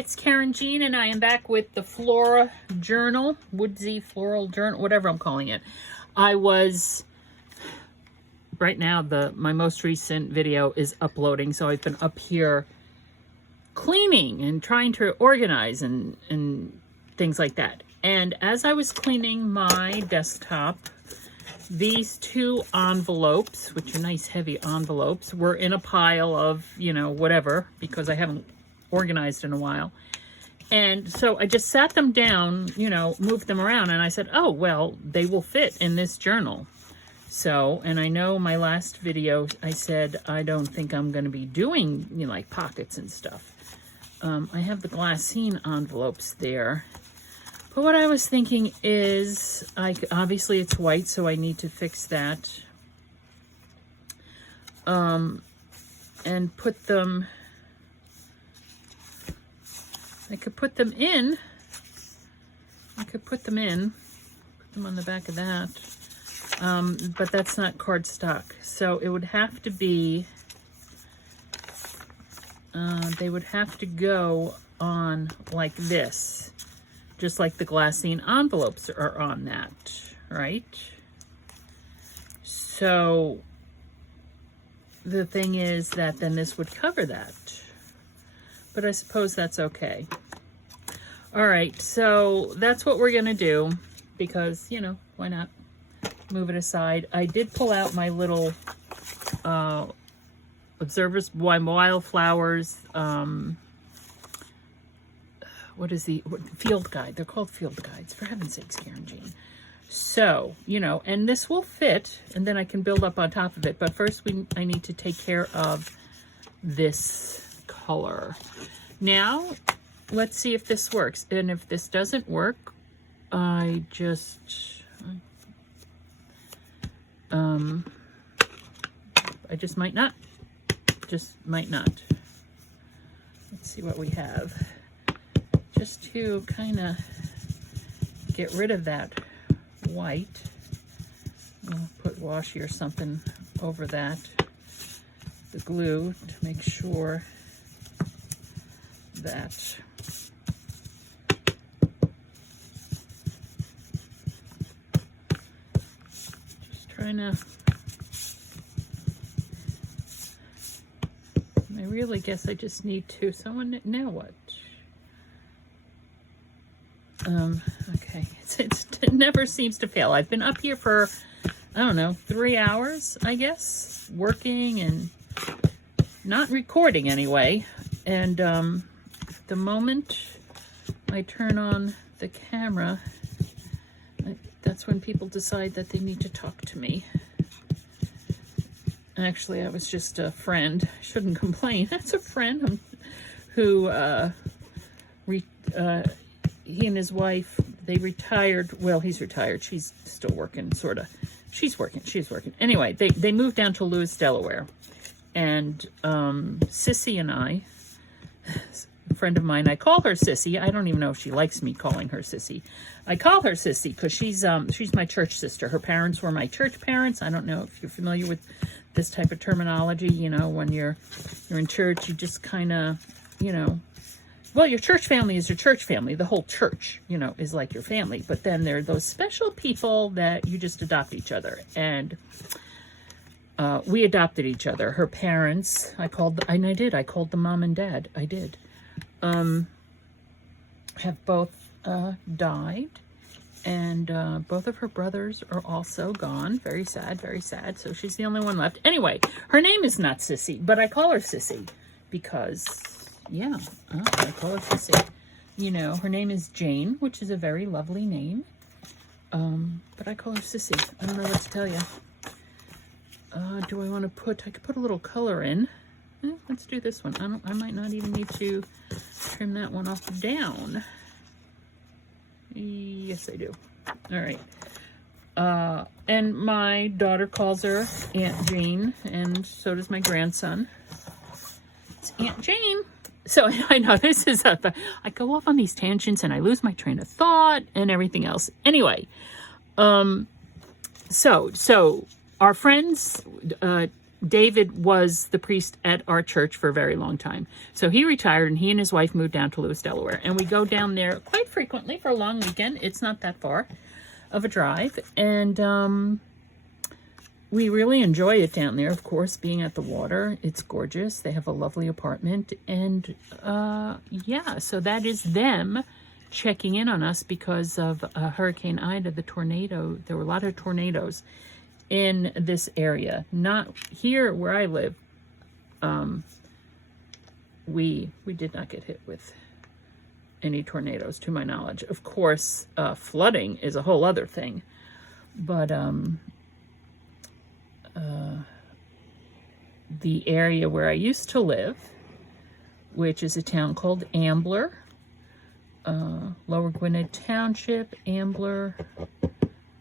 it's Karynjean, and I am back with the Flora journal, woodsy floral journal, whatever I'm calling it. I was, right now, my most recent video is uploading, so I've been up here cleaning and trying to organize and things like that. And as I was cleaning my desktop, these two envelopes, which are nice heavy envelopes, were in a pile of, you know, whatever, because I haven't organized in a while. And so I just sat them down, you know, moved them around, and I said, oh, well, they will fit in this journal. So, and I know my last video, I said, I don't think I'm going to be doing, you know, like pockets and stuff. I have the glassine envelopes there. But what I was thinking is, obviously it's white, so I need to fix that. And put them, I could put them in. I could put them in, put them on the back of that. But that's not cardstock. So it would have to be, they would have to go on like this. Just like the glassine envelopes are on that, right? So the thing is that then this would cover that. But I suppose that's okay. All right, so that's what we're gonna do because, you know, why not? Move it aside. I did pull out my little Observers Wildflowers, what is the field guide? They're called field guides, for heaven's sakes, Karynjean. So, you know, and this will fit, and then I can build up on top of it. But first, I need to take care of this color. Now, let's see if this works. And if this doesn't work, I just might not. Just might not. Let's see what we have. Just to kind of get rid of that white, I'll put washi or something over that, the glue, to make sure that just trying to, I really guess I just need to, now what? Okay, it never seems to fail. I've been up here for, I don't know, 3 hours, I guess, working and not recording anyway. And the moment I turn on the camera, that's when people decide that they need to talk to me. Actually, I was just a friend. I shouldn't complain. That's a friend who, he and his wife, they retired. Well, he's retired. She's still working, sort of. She's working. Anyway, they moved down to Lewis, Delaware. And Sissy and I, a friend of mine, I call her Sissy. I don't even know if she likes me calling her Sissy. I call her Sissy because she's my church sister. Her parents were my church parents. I don't know if you're familiar with this type of terminology. You know, when you're in church, you just kind of, you know, well, your church family is your church family. The whole church, you know, is like your family. But then there are those special people that you just adopt each other. And we adopted each other. Her parents, I called them mom and dad. I did. Have both died. And both of her brothers are also gone. Very sad, very sad. So she's the only one left. Anyway, her name is not Sissy, but I call her Sissy because... yeah, I call her Sissy. You know, her name is Jane, which is a very lovely name. But I call her Sissy. I don't know what to tell you. Do I want to I could put a little color in. Let's do this one. I might not even need to trim that one off down. Yes, I do. All right. And my daughter calls her Aunt Jane, and so does my grandson. It's Aunt Jane. So I know this is I go off on these tangents and I lose my train of thought and everything else. Anyway, so our friends David was the priest at our church for a very long time. So he retired, and he and his wife moved down to Lewis, Delaware. And we go down there quite frequently for a long weekend. It's not that far of a drive. And we really enjoy it down there, of course, being at the water. It's gorgeous. They have a lovely apartment. And yeah, so that is them checking in on us because of Hurricane Ida, the tornado. There were a lot of tornadoes in this area. Not here where I live. We did not get hit with any tornadoes, to my knowledge. Of course, flooding is a whole other thing. But the area where I used to live, which is a town called Ambler, Lower Gwinnett Township, Ambler,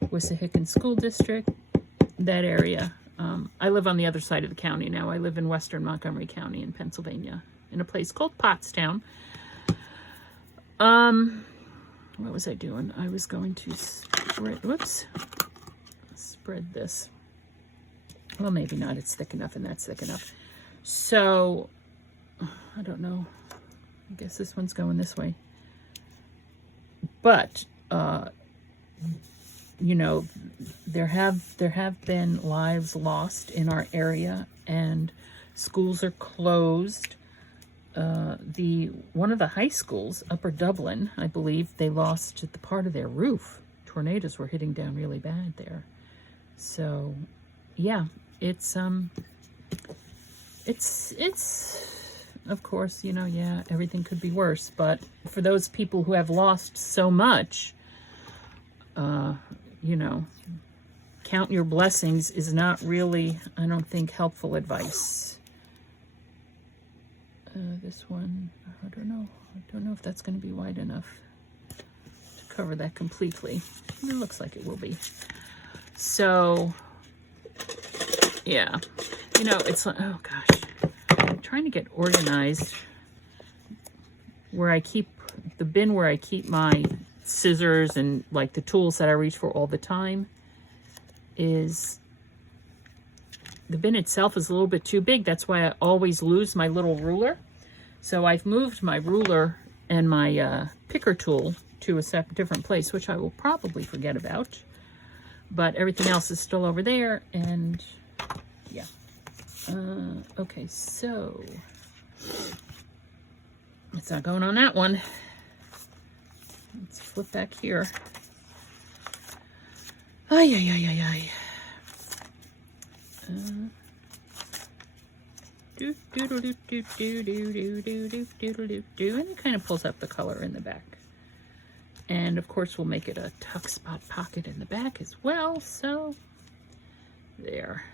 Wissahickon School District, that area. I live on the other side of the county now. I live in western Montgomery County in Pennsylvania, in a place called Pottstown. What was I doing? I was going to spread this. Well, maybe not. It's thick enough, and that's thick enough. So, I don't know. I guess this one's going this way. But, you know, there have been lives lost in our area, and schools are closed. One of the high schools, Upper Dublin, I believe, they lost the part of their roof. Tornadoes were hitting down really bad there. So, yeah, it's of course, you know, yeah, everything could be worse. But for those people who have lost so much, you know, count your blessings is not really, I don't think, helpful advice. This one, I don't know. I don't know if that's going to be wide enough to cover that completely. It looks like it will be. So, yeah. You know, it's like, oh gosh. I'm trying to get organized where I keep, the bin where I keep my scissors and like the tools that I reach for all the time is, the bin itself is a little bit too big. That's why I always lose my little ruler. So I've moved my ruler and my picker tool to a different place, which I will probably forget about. But everything else is still over there, and yeah. Okay, so it's not going on that one. Let's flip back here. Ay, ay, ay, ay, ay. And it kind of pulls up the color in the back. And of course we'll make it a tuck spot pocket in the back as well. So there.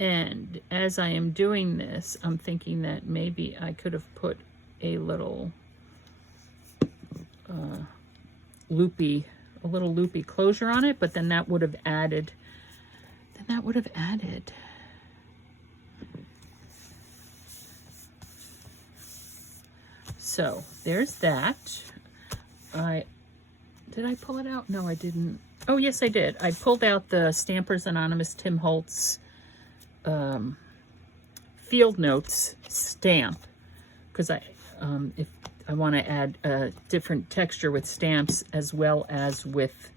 And as I am doing this, I'm thinking that maybe I could have put a little loopy closure on it, but then that would have added, So there's that. Did I pull it out? No, I didn't. Oh, yes, I did. I pulled out the Stampers Anonymous Tim Holtz Field Notes stamp, because if I want to add a different texture with stamps as well as with,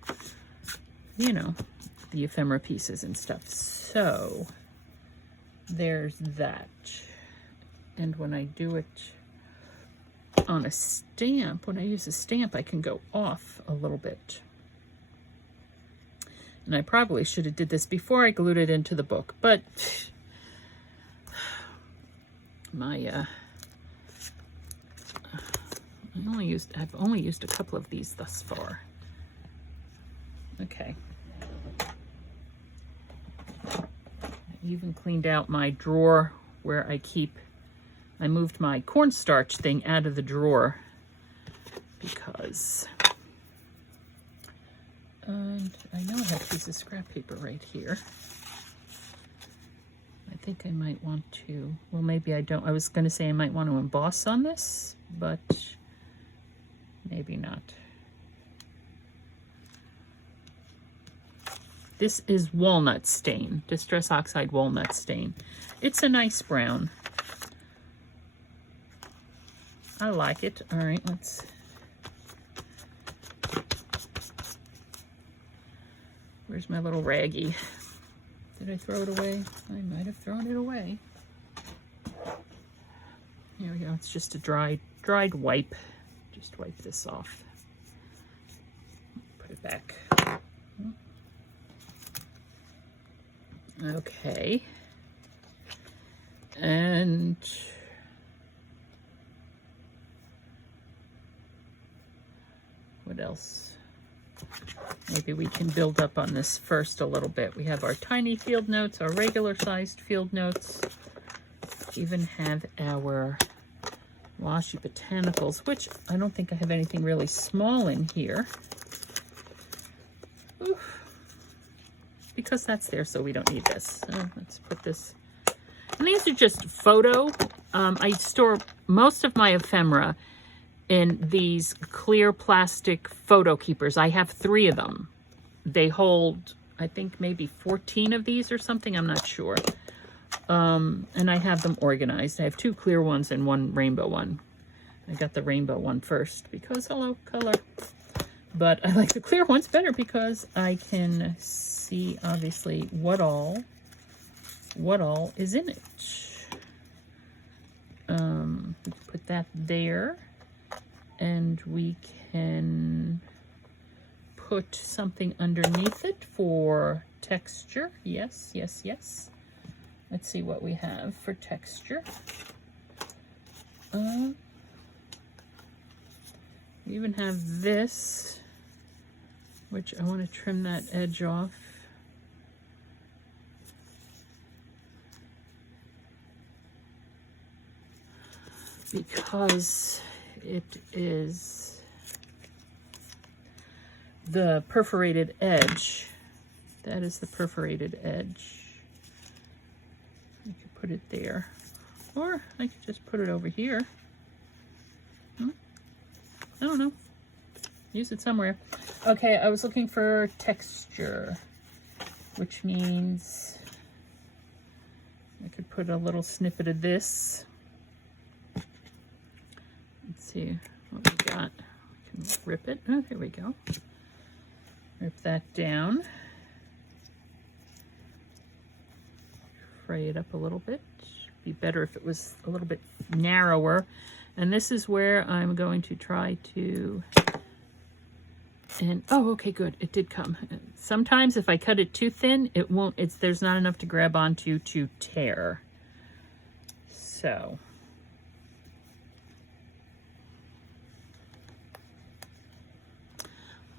you know, the ephemera pieces and stuff. So there's that. And when I do it on a stamp, when I use a stamp, I can go off a little bit. And I probably should have did this before I glued it into the book, but my I've only used a couple of these thus far. Okay. I even cleaned out my drawer where I moved my cornstarch thing out of the drawer because, and I know I have a piece of scrap paper right here. I think I might want to, well, maybe I don't. I was going to say I might want to emboss on this, but maybe not. This is walnut stain, Distress Oxide walnut stain. It's a nice brown. I like it. All right, let's... Where's my little raggie? Did I throw it away? I might have thrown it away. Here we go. It's just a dried wipe. Just wipe this off. Put it back. Okay. And what else? Maybe we can build up on this first a little bit. We have our tiny field notes, our regular sized field notes. Even have our washy botanicals, which I don't think I have anything really small in here. Oof. Because that's there, so we don't need this. So let's put this. And these are just photo. I store most of my ephemera in these clear plastic photo keepers. I have 3 of them. They hold, I think, maybe 14 of these or something. I'm not sure. And I have them organized. I have 2 clear ones and 1 rainbow one. I got the rainbow one first because, hello, color. But I like the clear ones better because I can see, obviously, what all is in it. Put that there. And we can put something underneath it for texture. Yes, yes, yes. Let's see what we have for texture. We even have this, which I want to trim that edge off. Because it is the perforated edge. That is the perforated edge. I could put it there. Or I could just put it over here. I don't know. Use it somewhere. Okay, I was looking for texture, which means I could put a little snippet of this. Let's see what we got. We can rip it. Oh, here we go. Rip that down. Fray it up a little bit. Be better if it was a little bit narrower. And this is where I'm going to try to, and oh, okay, good. It did come. Sometimes if I cut it too thin, it won't, there's not enough to grab onto to tear. So.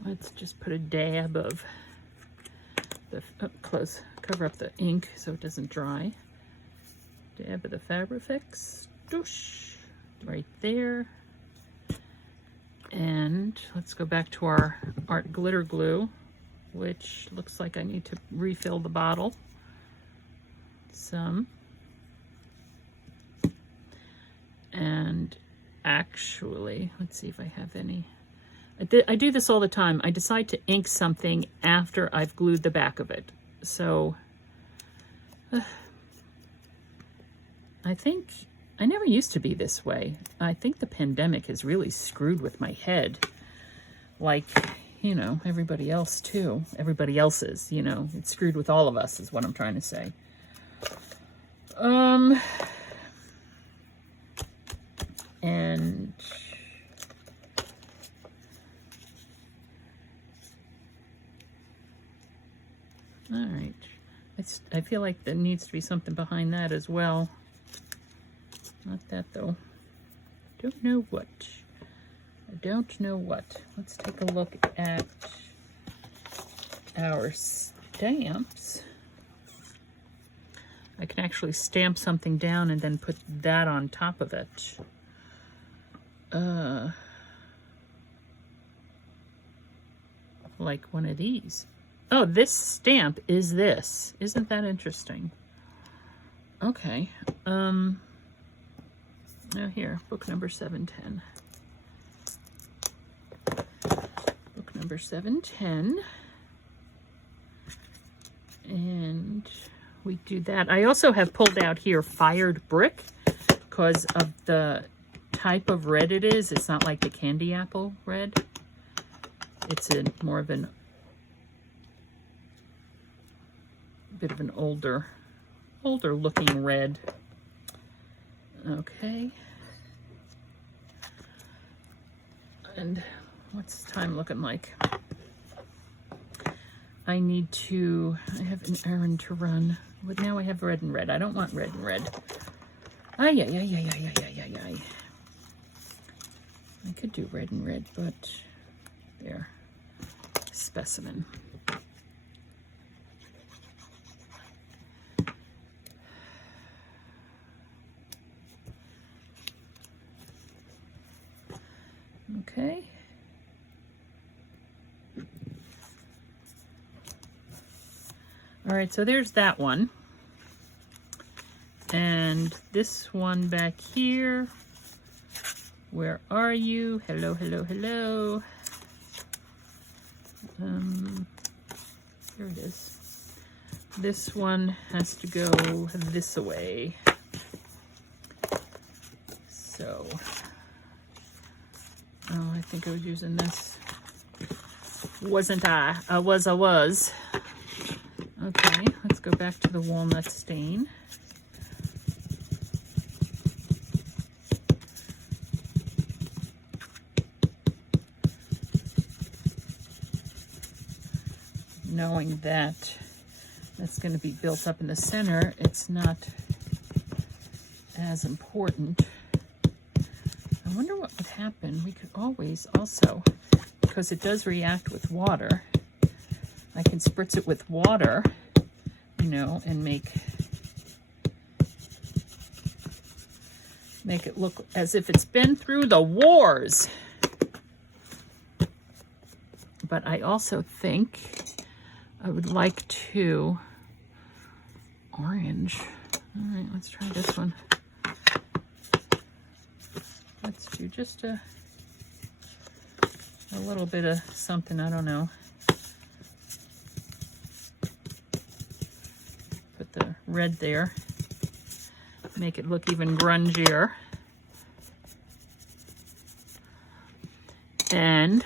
Let's just put a dab of the, cover up the ink so it doesn't dry. Dab of the Fabrifix, doosh, right there. And let's go back to our art glitter glue, which looks like I need to refill the bottle. Some. And actually, let's see if I have any. I do this all the time. I decide to ink something after I've glued the back of it. So I think I never used to be this way. I think the pandemic has really screwed with my head. Like, you know, everybody else too. Everybody else's, you know. It's screwed with all of us is what I'm trying to say. And all right. I feel like there needs to be something behind that as well. Not that though. Don't know what. I don't know what. Let's take a look at our stamps. I can actually stamp something down and then put that on top of it. Like one of these. Oh, this stamp is this. Isn't that interesting? Okay. Now here, book number 710. Book number 710. we do that. I also have pulled out here fired brick because of the type of red it is. It's not like the candy apple red. It's a more of an bit of an older looking red. Okay. And what's time looking like? I have an errand to run. But now I have red and red. I don't want red and red. Ay, ay, ay, ay, ay, ay, ay, ay. I could do red and red, but there. Specimen. Okay. All right, so there's that one. And this one back here. Where are you? Hello, hello, hello. Here it is. This one has to go this way. So, oh, I think I was using this. Wasn't I? I was. Okay, let's go back to the walnut stain. Knowing that that's going to be built up in the center, it's not as important. I wonder what would happen. We could always also, because it does react with water, I can spritz it with water, you know, and make it look as if it's been through the wars. But I also think I would like to orange. All right, let's try this one. Let's do just a little bit of something, I don't know. Put the red there. Make it look even grungier. And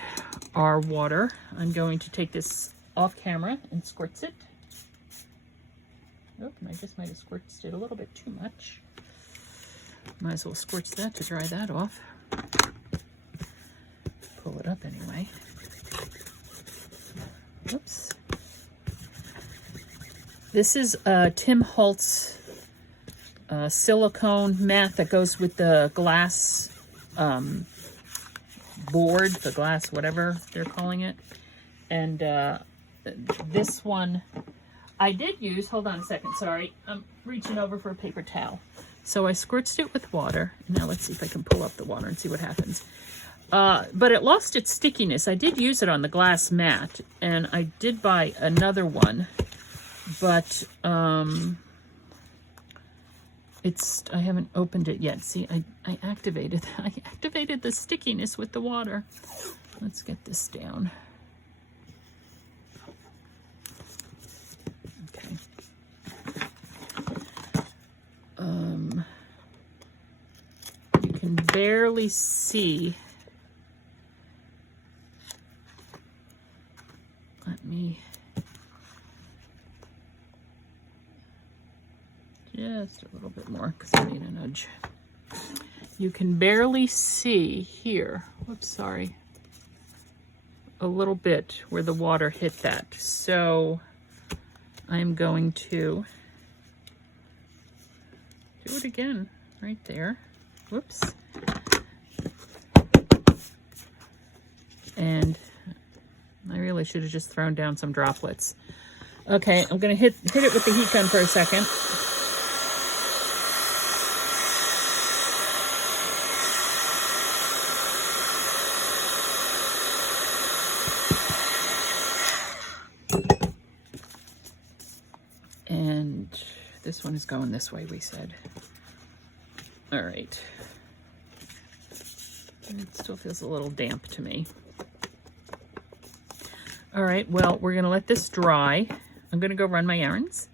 our water, I'm going to take this off camera and squirts it. Oh, I just might have squirted it a little bit too much. Might as well squirts that to dry that off. Pull it up anyway. Oops. This is Tim Holtz silicone mat that goes with the glass board, the glass whatever they're calling it. And this one I did use, hold on a second, sorry. I'm reaching over for a paper towel. So I squirted it with water. Now let's see if I can pull up the water and see what happens. But it lost its stickiness. I did use it on the glass mat, and I did buy another one, but I haven't opened it yet. See, I activated the stickiness with the water. Let's get this down. Okay. You can barely see. Let me just a little bit more because I need a nudge. You can barely see here. Whoops, sorry. A little bit where the water hit that. So I'm going to do it again right there. Whoops. And I really should have just thrown down some droplets. Okay, I'm gonna hit it with the heat gun for a second. And this one is going this way, we said. All right. It still feels a little damp to me. All right, well, we're gonna let this dry. I'm gonna go run my errands.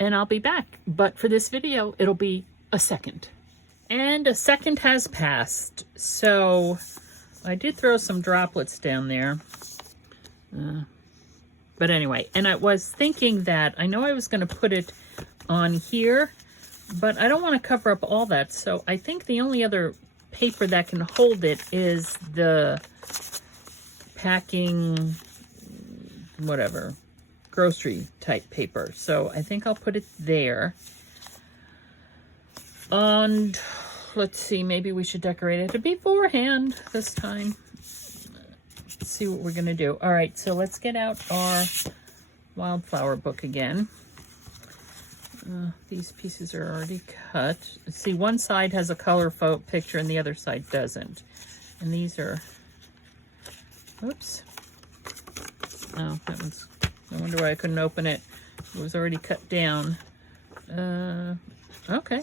and I'll be back. But for this video, it'll be a second. And a second has passed. So I did throw some droplets down there. But anyway, and I was thinking that, I know I was going to put it on here, but I don't want to cover up all that. So I think the only other paper that can hold it is the packing, whatever, grocery type paper. So I think I'll put it there. And let's see, maybe we should decorate it beforehand this time. Let's see what we're gonna do. All right, so let's get out our wildflower book again. These pieces are already cut. Let's see, one side has a color picture and the other side doesn't. And these are, oops. Oh, that one's, no wonder why I couldn't open it. It was already cut down. Okay.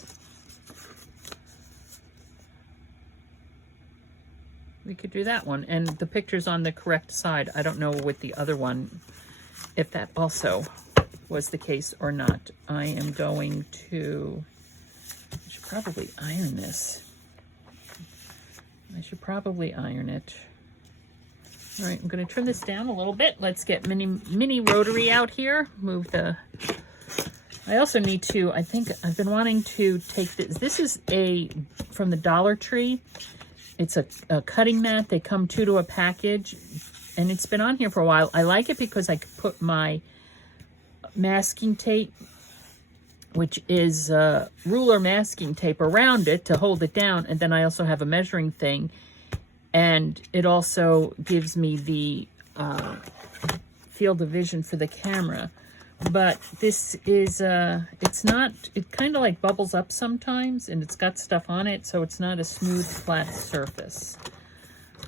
We could do that one. And the picture's on the correct side. I don't know with the other one if that also was the case or not. I am going to, I should probably iron this. I should probably iron it. All right, I'm going to trim this down a little bit. Let's get mini rotary out here. Move the, I also need to, I think I've been wanting to take this. This is from the Dollar Tree. It's a cutting mat. They come two to a package, and it's been on here for a while. I like it because I could put my masking tape, which is ruler masking tape, around it to hold it down. And then I also have a measuring thing, and it also gives me the field of vision for the camera. But this is, it's not, it kind of like bubbles up sometimes, and it's got stuff on it, so it's not a smooth, flat surface.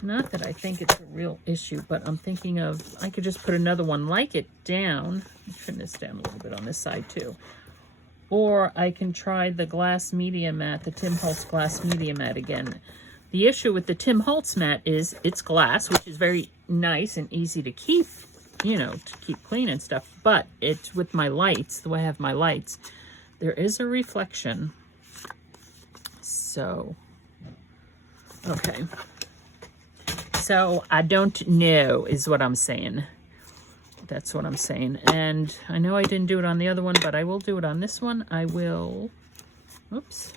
Not that I think it's a real issue, but I'm thinking of, I could just put another one like it down. Trim this down a little bit on this side too. Or I can try the glass media mat, the Tim Holtz glass media mat again. The issue with the Tim Holtz mat is it's glass, which is very nice and easy to keep, you know, to keep clean and stuff, but it's with my lights, the way I have my lights, there is a reflection. So, okay. So, I don't know is what I'm saying. That's what I'm saying. And I know I didn't do it on the other one, but I will do it on this one. I will, oops.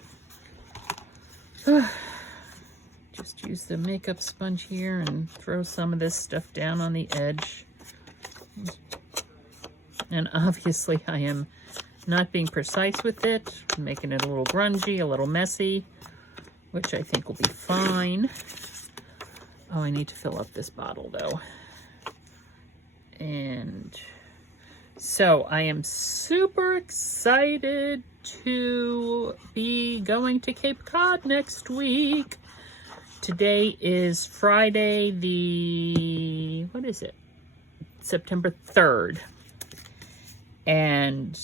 Just use the makeup sponge here and throw some of this stuff down on the edge. And obviously I am not being precise with it, I'm making it a little grungy, a little messy, which I think will be fine. Oh, I need to fill up this bottle though. And so I am super excited to be going to Cape Cod next week. Today is Friday the, what is it? September 3rd. And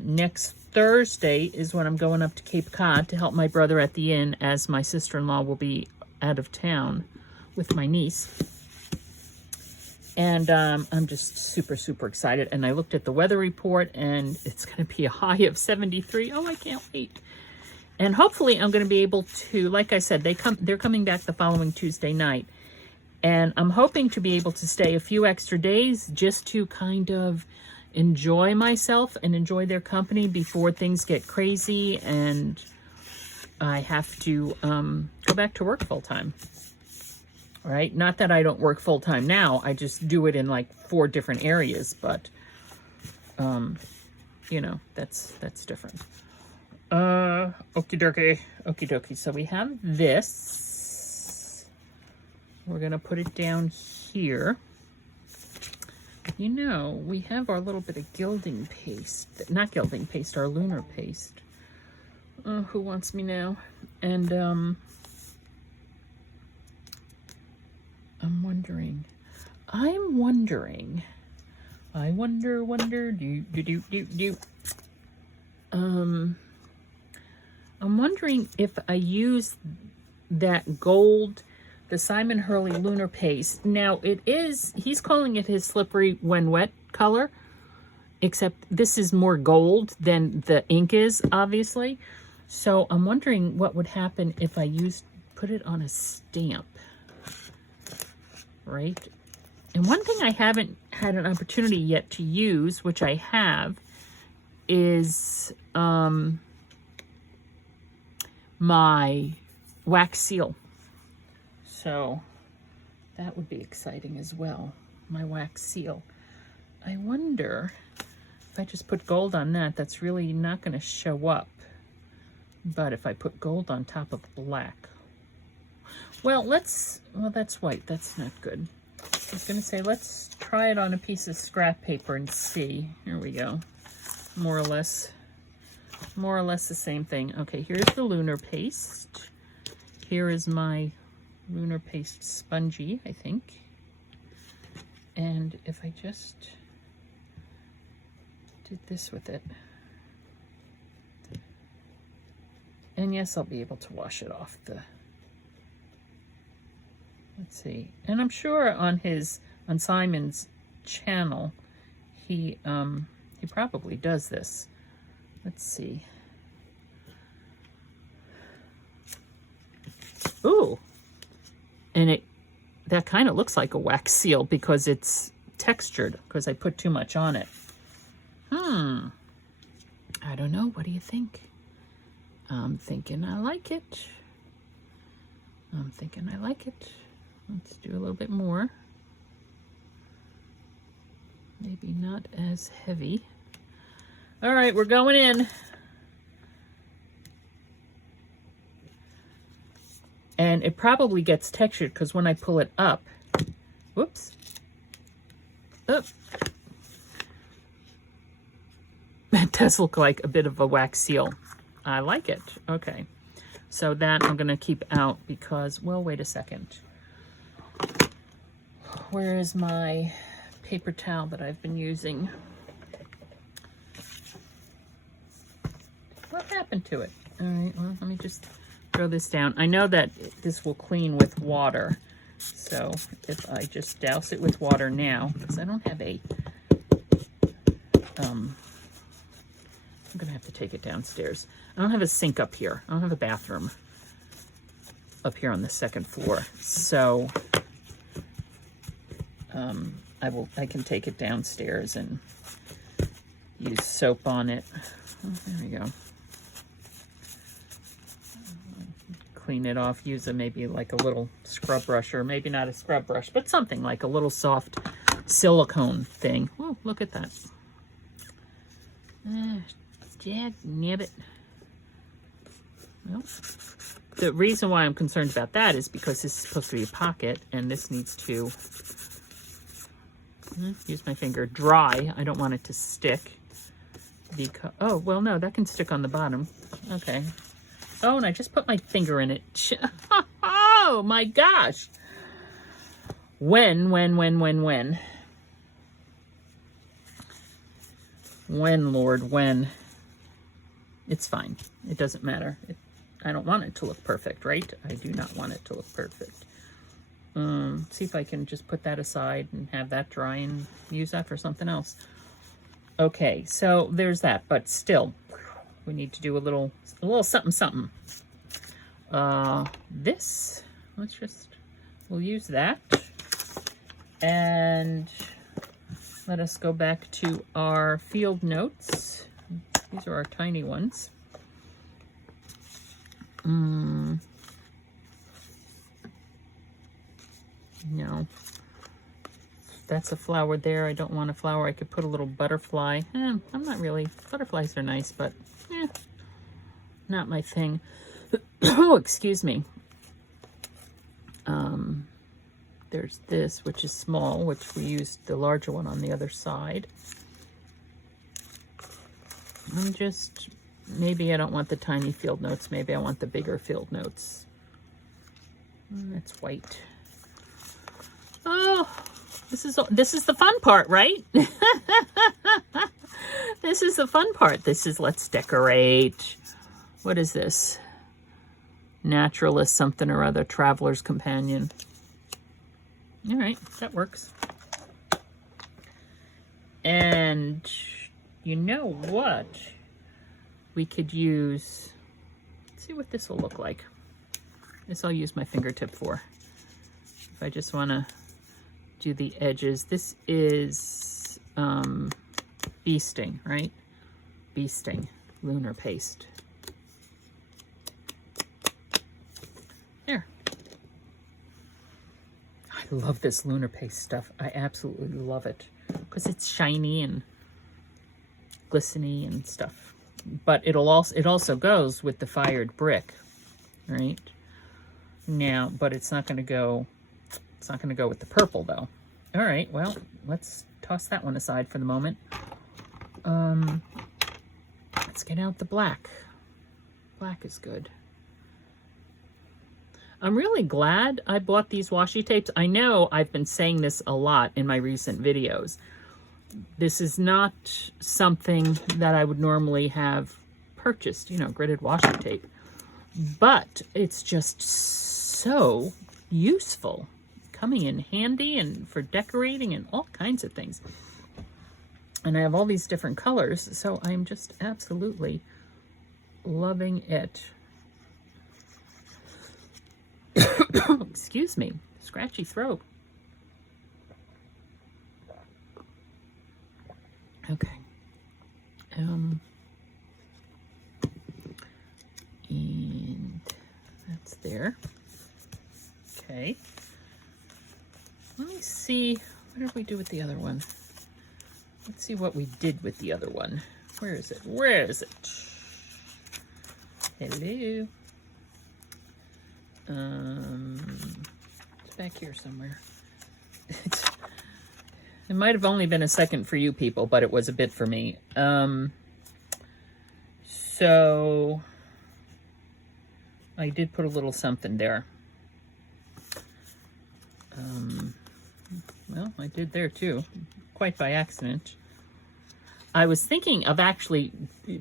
next Thursday is when I'm going up to Cape Cod to help my brother at the inn, as my sister-in-law will be out of town with my niece. And I'm just super, super excited. And I looked at the weather report, and it's going to be a high of 73. Oh, I can't wait. And hopefully I'm going to be able to, like I said, they're coming back the following Tuesday night. And I'm hoping to be able to stay a few extra days just to kind of enjoy myself and enjoy their company before things get crazy and I have to go back to work full time. All right? Not that I don't work full time now. I just do it in like 4 different areas, but you know, that's different. Okie dokie. Okie dokie. So we have this. We're going to put it down here. You know, we have our little bit of gilding paste. Not gilding paste, our lunar paste. Who wants me now? And I'm wondering. I wonder, I'm wondering if I use that gold, the Simon Hurley lunar paste. Now it is, he's calling it his slippery when wet color. except this is more gold than the ink is, obviously. So I'm wondering what would happen if I put it on a stamp, right? And one thing I haven't had an opportunity yet to use, which I have, is my wax seal. So that would be exciting as well, my wax seal. I wonder if I just put gold on that, that's really not going to show up. But if I put gold on top of black, well, that's white. That's not good. I was going to say, let's try it on a piece of scrap paper and see. Here we go. More or less the same thing. Okay, here's the lunar paste. Here is my lunar paste spongy, I think. And if I just did this with it, and yes, I'll be able to wash it off the, let's see. And I'm sure on Simon's channel, he probably does this. Let's see. Ooh. And that kind of looks like a wax seal because it's textured, because I put too much on it. I don't know. What do you think? I'm thinking I like it. Let's do a little bit more. Maybe not as heavy. All right, we're going in. And it probably gets textured because when I pull it up, whoops, up. It does look like a bit of a wax seal. I like it. Okay. So that I'm going to keep out because, well, wait a second. Where is my paper towel that I've been using? What happened to it? All right, well, let me just throw this down. I know that this will clean with water. So if I just douse it with water now, because I don't have a, I'm going to have to take it downstairs. I don't have a sink up here. I don't have a bathroom up here on the second floor. So I can take it downstairs and use soap on it. Oh, there we go. Clean it off, use maybe like a little scrub brush, or maybe not a scrub brush, but something like a little soft silicone thing. Oh, look at that. Nibbit. Well, the reason why I'm concerned about that is because this is supposed to be a pocket, and this needs to, use my finger, dry. I don't want it to stick. Because, oh, well, no, that can stick on the bottom. Okay. Oh, and I just put my finger in it. Oh, my gosh. When? When, Lord, when? It's fine. It doesn't matter. I don't want it to look perfect, right? I do not want it to look perfect. See if I can just put that aside and have that dry and use that for something else. Okay, so there's that, but still, we need to do a little something. This, we'll use that. And let us go back to our field notes. These are our tiny ones. No. That's a flower there. I don't want a flower. I could put a little butterfly. I'm not really. Butterflies are nice, but not my thing. Oh, excuse me. There's this, which is small, which we used the larger one on the other side. I'm just, maybe I don't want the tiny field notes. Maybe I want the bigger field notes. That's white. Oh, this is the fun part, right? This is the fun part. This is, let's decorate. What is this? Naturalist something or other, traveler's companion. All right, that works. And you know what we could use? Let's see what this will look like. This I'll use my fingertip for. If I just want to do the edges. This is bee sting, right? Bee sting, lunar paste. There. I love this lunar paste stuff. I absolutely love it because it's shiny and glistening and stuff. But it also goes with the fired brick, right? Now, but it's not going to go with the purple though. All right, well, let's toss that one aside for the moment. Let's get out the black. Black is good. I'm really glad I bought these washi tapes. I know I've been saying this a lot in my recent videos. This is not something that I would normally have purchased, you know, gridded washi tape. But it's just so useful, coming in handy and for decorating and all kinds of things. And I have all these different colors, so I'm just absolutely loving it. Excuse me, scratchy throat. Okay. And that's there. Okay. Let me see, what did we do with the other one? Let's see what we did with the other one. Where is it? Where is it? Hello. It's back here somewhere. It might have only been a second for you people, but it was a bit for me. So I did put a little something there. Well, I did there too, quite by accident. I was thinking of actually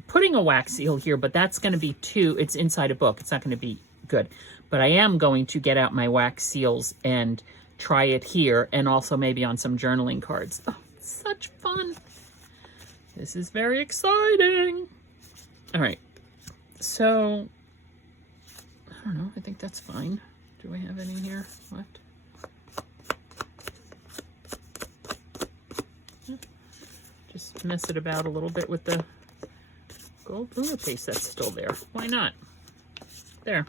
putting a wax seal here, but that's going to be it's inside a book. It's not going to be good. But I am going to get out my wax seals and try it here, and also maybe on some journaling cards. Oh, it's such fun. This is very exciting. All right. So, I don't know. I think that's fine. Do I have any here? What? Just mess it about a little bit with the gold lunar paste that's still there. Why not? There.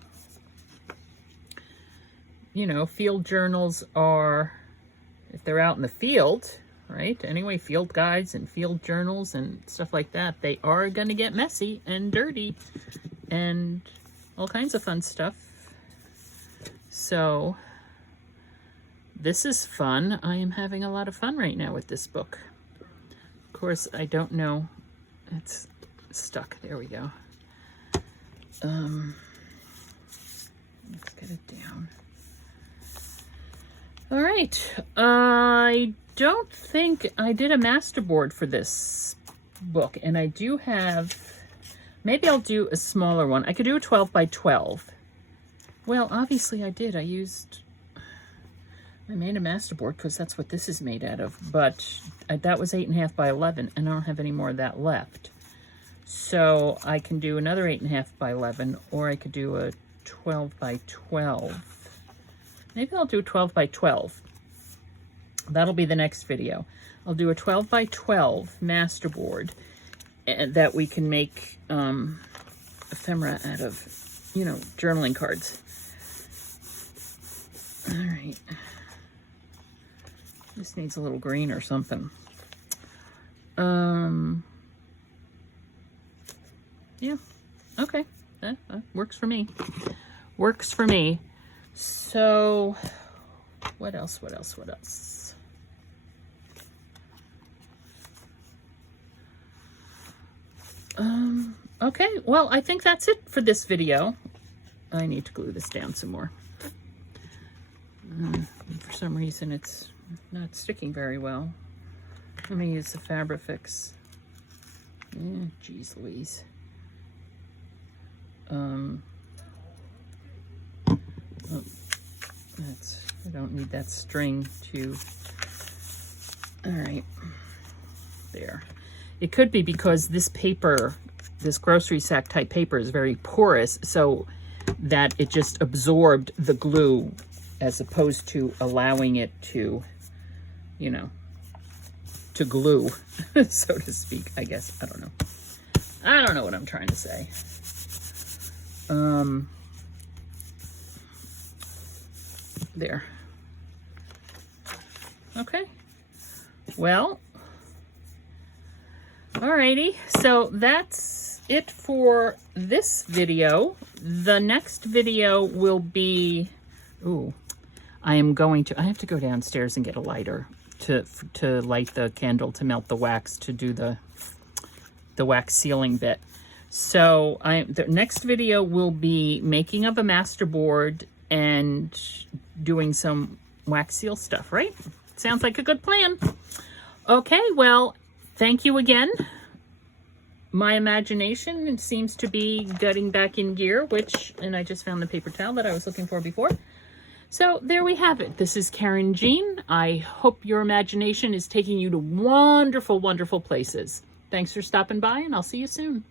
You know, field journals are, if they're out in the field, right? Anyway, field guides and field journals and stuff like that, they are going to get messy and dirty and all kinds of fun stuff. So this is fun. I am having a lot of fun right now with this book. Of course, I don't know. It's stuck. There we go. Let's get it down. All right. I don't think I did a masterboard for this book, and I do have, maybe I'll do a smaller one. I could do a 12 by 12. Well, obviously I did. I made a masterboard because that's what this is made out of, but that was 8.5 by 11, and I don't have any more of that left. So I can do another 8.5 by 11, or I could do a 12 by 12. Maybe I'll do 12 by 12. That'll be the next video. I'll do a 12 by 12 masterboard that we can make ephemera out of, you know, journaling cards. All right. This needs a little green or something. Yeah. Okay. That works for me. Works for me. So, what else? Okay, well, I think that's it for this video. I need to glue this down some more. For some reason, it's not sticking very well. Let me use the Fabrifix. Geez Louise. I don't need that string to, all right, there. It could be because this paper, this grocery sack type paper is very porous, so that it just absorbed the glue as opposed to allowing it to, you know, to glue, so to speak, I guess. I don't know. I don't know what I'm trying to say. There. Okay. Well, alrighty. So that's it for this video. The next video will be, I have to go downstairs and get a lighter to light the candle to melt the wax to do the wax sealing bit. So the next video will be making of a masterboard and doing some wax seal stuff, right? Sounds like a good plan. Okay, well, thank you again. My imagination seems to be getting back in gear, and I just found the paper towel that I was looking for before. So there we have it. This is Karynjean. I hope your imagination is taking you to wonderful, wonderful places. Thanks for stopping by, and I'll see you soon.